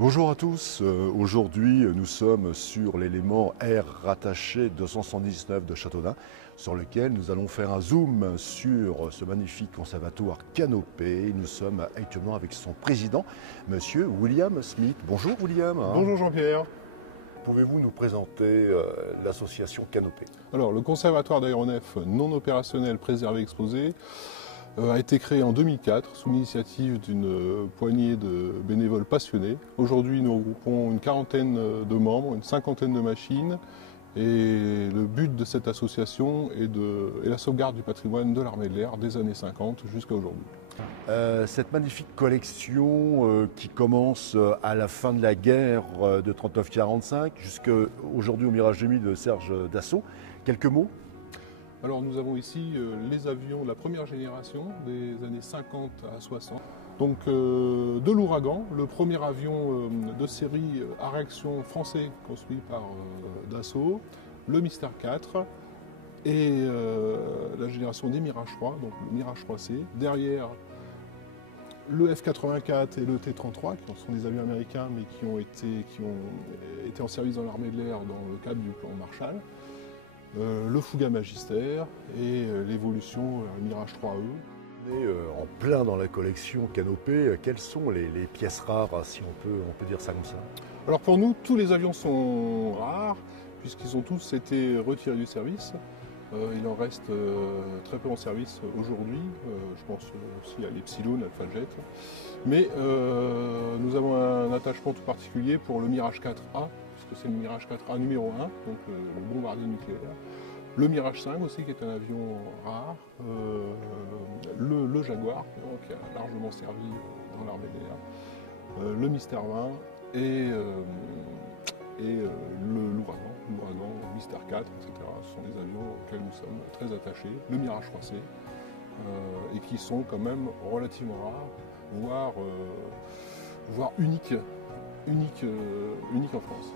Bonjour à tous, aujourd'hui nous sommes sur l'élément R rattaché 279 de Châteaudun sur lequel nous allons faire un zoom sur ce magnifique conservatoire canopé. Nous sommes actuellement avec son président, monsieur William Smith. Bonjour William. Bonjour Jean-Pierre. Pouvez-vous nous présenter l'association Canopé? Alors, le conservatoire d'aéronefs non opérationnel préservé exposé a été créé en 2004 sous l'initiative d'une poignée de bénévoles passionnés. Aujourd'hui, nous regroupons une quarantaine de membres, une cinquantaine de machines. Et le but de cette association est la sauvegarde du patrimoine de l'armée de l'air des années 50 jusqu'à aujourd'hui. Cette magnifique collection qui commence à la fin de la guerre de 39-45 jusqu'à aujourd'hui au Mirage 2000 de Serge Dassault. Quelques mots? Alors nous avons ici les avions de la première génération des années 50 à 60. Donc de l'Ouragan, le premier avion de série à réaction français construit par Dassault, le Mystère 4 et la génération des Mirage 3, donc le Mirage 3C. Derrière le F-84 et le T-33, qui sont des avions américains mais qui ont été en service dans l'armée de l'air dans le cadre du plan Marshall. Le Fouga Magister et l'évolution Mirage 3E. On est en plein dans la collection Canopé. Quelles sont les pièces rares, si on peut dire ça comme ça? Alors pour nous, tous les avions sont rares, puisqu'ils ont tous été retirés du service. Il en reste très peu en service aujourd'hui. Je pense aussi à l'Epsilon, Alpha Jet. Mais nous avons un attachement tout particulier pour le Mirage 4A, puisque c'est le Mirage 4A numéro 1, donc le bombardier nucléaire. Le Mirage 5 aussi, qui est un avion rare. Le Jaguar, qui a largement servi dans l'armée de l'air. Le Mystère 20 et l'Ouragan, Mystère 4, etc. Ce sont des avions auxquels nous sommes très attachés. Le Mirage 3C, et qui sont quand même relativement rares, voire uniques en France.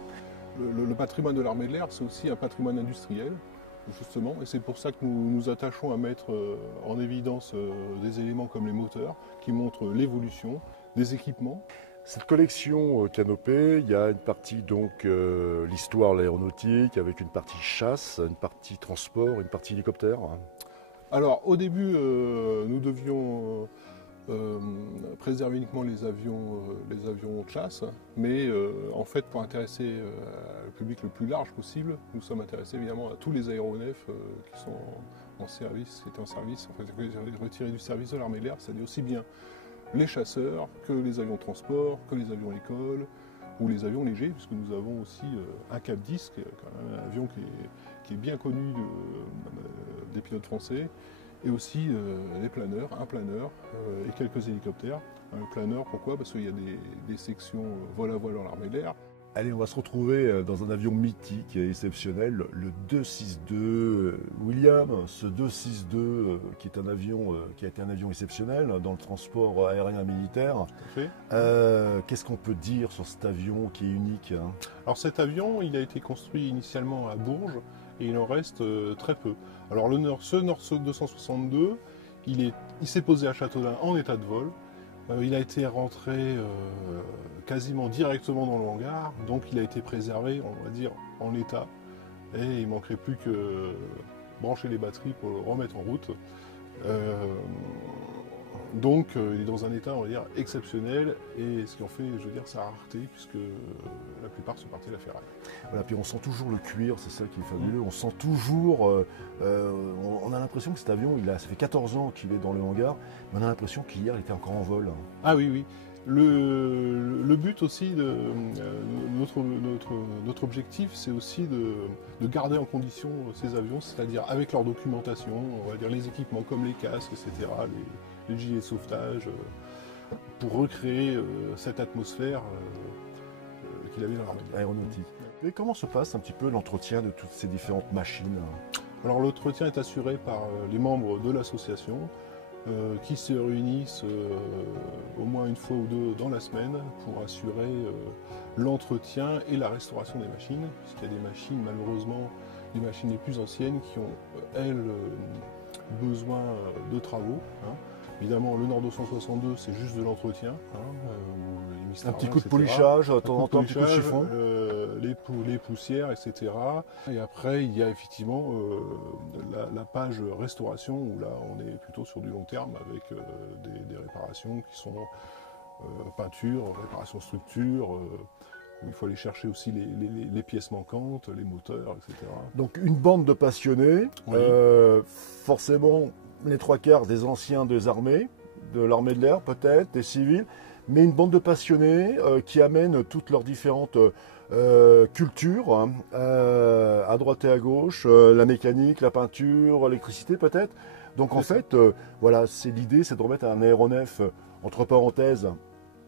Le patrimoine de l'armée de l'air, c'est aussi un patrimoine industriel, justement, et c'est pour ça que nous nous attachons à mettre en évidence des éléments comme les moteurs, qui montrent l'évolution des équipements. Cette collection Canopé, il y a une partie donc l'histoire de l'aéronautique avec une partie chasse, une partie transport, une partie hélicoptère. Alors au début, nous devions préserver uniquement les avions de chasse, mais en fait pour intéresser le public le plus large possible, nous sommes intéressés évidemment à tous les aéronefs qui sont en service, qui étaient en service, en fait, retirés du service de l'armée de l'air, c'est-à-dire aussi bien les chasseurs que les avions de transport, que les avions école ou les avions légers, puisque nous avons aussi un Cap 10, qui est quand même un avion qui est bien connu des pilotes français, et aussi les planeurs, un planeur et quelques hélicoptères. Un planeur, pourquoi? Parce qu'il y a des sections vol-à-voile dans l'armée de l'air. Allez, on va se retrouver dans un avion mythique et exceptionnel, le 262 William. Ce 262 qui est un avion qui a été un avion exceptionnel dans le transport aérien militaire. Qu'est-ce qu'on peut dire sur cet avion qui est unique? Alors cet avion, il a été construit initialement à Bourges et il en reste très peu. Alors ce Nord 262, il s'est posé à Châteaudun en état de vol. Il a été rentré quasiment directement dans le hangar, donc il a été préservé, on va dire, en état. Et il ne manquerait plus que brancher les batteries pour le remettre en route. Donc il est dans un état, on va dire, exceptionnel, et ce qui en fait, je veux dire, sa rareté, puisque la plupart se partaient la ferraille. Voilà, puis on sent toujours le cuir, c'est ça qui est fabuleux. On sent toujours, on a l'impression que cet avion, ça fait 14 ans qu'il est dans le hangar, mais on a l'impression qu'hier il était encore en vol. Ah oui, oui. Le but aussi de notre objectif, c'est aussi de garder en condition ces avions, c'est-à-dire avec leur documentation, on va dire les équipements comme les casques, etc., les gilets de sauvetage, pour recréer cette atmosphère qu'il avait dans l'armée aéronautique. Et comment se passe un petit peu l'entretien de toutes ces différentes machines? Alors l'entretien est assuré par les membres de l'association, qui se réunissent au moins une fois ou deux dans la semaine pour assurer l'entretien et la restauration des machines, puisqu'il y a des machines, malheureusement, les machines les plus anciennes qui ont, elles, besoin de travaux. Évidemment, le Nord 262, c'est juste de l'entretien, où Mystère Un petit 20, coup de etc. polissage, de temps en temps, un petit coup de polissage, chiffon. les poussières, etc. Et après, il y a effectivement la page restauration, où là, on est plutôt sur du long terme, avec des réparations qui sont peinture, réparation structure, où il faut aller chercher aussi les pièces manquantes, les moteurs, etc. Donc une bande de passionnés, Oui. forcément les trois quarts des anciens des armées, de l'armée de l'air peut-être, des civils, mais une bande de passionnés qui amènent toutes leurs différentes cultures, hein, à droite et à gauche, la mécanique, la peinture, l'électricité peut-être. Donc en fait, voilà, c'est l'idée, c'est de remettre un aéronef, entre parenthèses,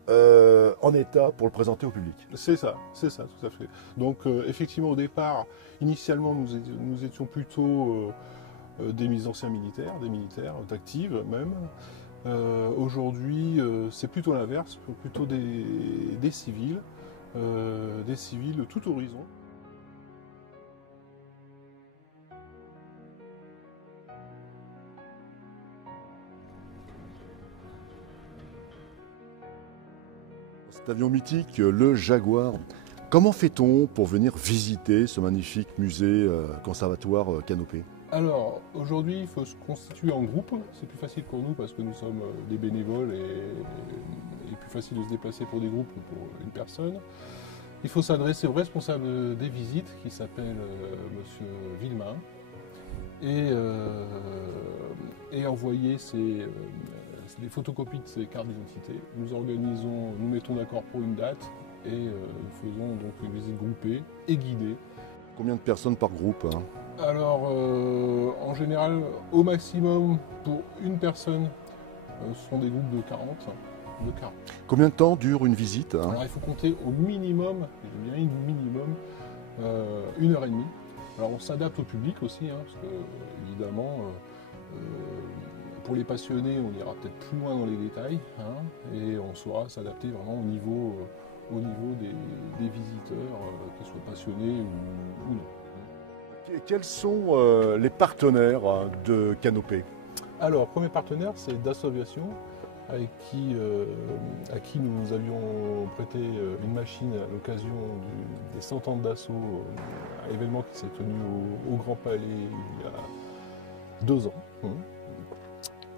en état pour le présenter au public. C'est ça, tout à fait. Donc effectivement, au départ, initialement, nous étions plutôt des anciens militaires, des militaires d'actifs même. Aujourd'hui, c'est plutôt l'inverse, plutôt des civils tout horizon. Cet avion mythique, le Jaguar. Comment fait-on pour venir visiter ce magnifique musée conservatoire Canopée? Alors, aujourd'hui, il faut se constituer en groupe. C'est plus facile pour nous parce que nous sommes des bénévoles et plus facile de se déplacer pour des groupes que pour une personne. Il faut s'adresser au responsable des visites qui s'appelle Monsieur Villemain et envoyer les photocopies de ses cartes d'identité. Nous mettons d'accord pour une date et nous faisons donc une visite groupée et guidée. Combien de personnes par groupe, hein? Alors, en général, au maximum, pour une personne, ce sont des groupes de 40. Combien de temps dure une visite, hein? Alors, il faut compter au minimum, je dis bien minimum, 1h30. Alors, on s'adapte au public aussi, hein, parce que, évidemment, pour les passionnés, on ira peut-être plus loin dans les détails, hein, et on saura s'adapter vraiment au niveau des visiteurs, qu'ils soient passionnés ou non. Quels sont les partenaires de Canopée? Alors, premier partenaire, c'est Dassault Aviation, à qui nous avions prêté une machine à l'occasion des 100 ans de Dassault, un événement qui s'est tenu au Grand Palais il y a 2 ans.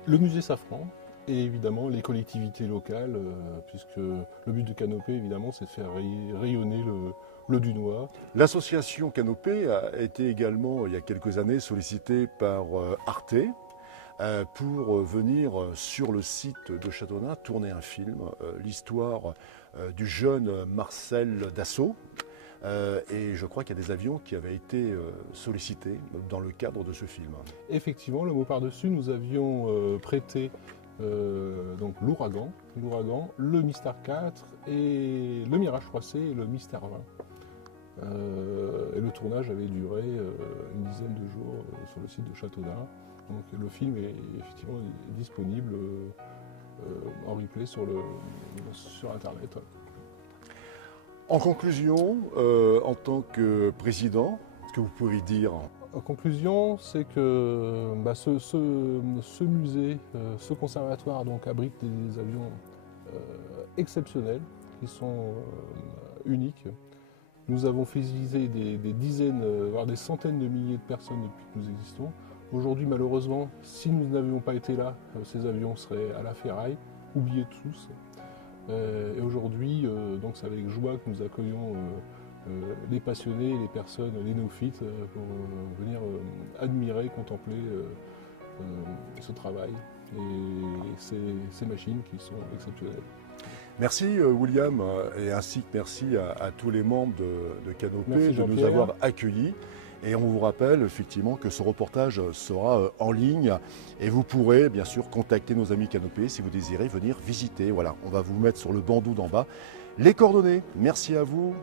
Le musée Safran et évidemment les collectivités locales, puisque le but de Canopée, évidemment, c'est de faire rayonner le Dunois. L'association Canopée a été également, il y a quelques années, sollicitée par Arte pour venir sur le site de Châteaudun tourner un film, l'histoire du jeune Marcel Dassault. Et je crois qu'il y a des avions qui avaient été sollicités dans le cadre de ce film. Effectivement, le mot par-dessus, nous avions prêté donc l'Ouragan, le Mystère 4 et le Mirage 3C et le Mystère 20. Et le tournage avait duré une dizaine de jours sur le site de Châteaudun. Donc le film est effectivement disponible en replay sur Internet. En conclusion, en tant que président, ce que vous pouvez dire? En conclusion, c'est que ce musée, ce conservatoire donc, abrite des avions exceptionnels qui sont uniques. Nous avons fait viser des dizaines, voire des centaines de milliers de personnes depuis que nous existons. Aujourd'hui, malheureusement, si nous n'avions pas été là, ces avions seraient à la ferraille, oubliés tous. Et aujourd'hui, donc c'est avec joie que nous accueillons les passionnés, les personnes, les néophytes, pour venir admirer, contempler ce travail et ces machines qui sont exceptionnelles. Merci William, et ainsi que merci à tous les membres de Canopée de nous avoir accueillis. Et on vous rappelle effectivement que ce reportage sera en ligne et vous pourrez bien sûr contacter nos amis Canopée si vous désirez venir visiter. Voilà, on va vous mettre sur le bandeau d'en bas les coordonnées. Merci à vous.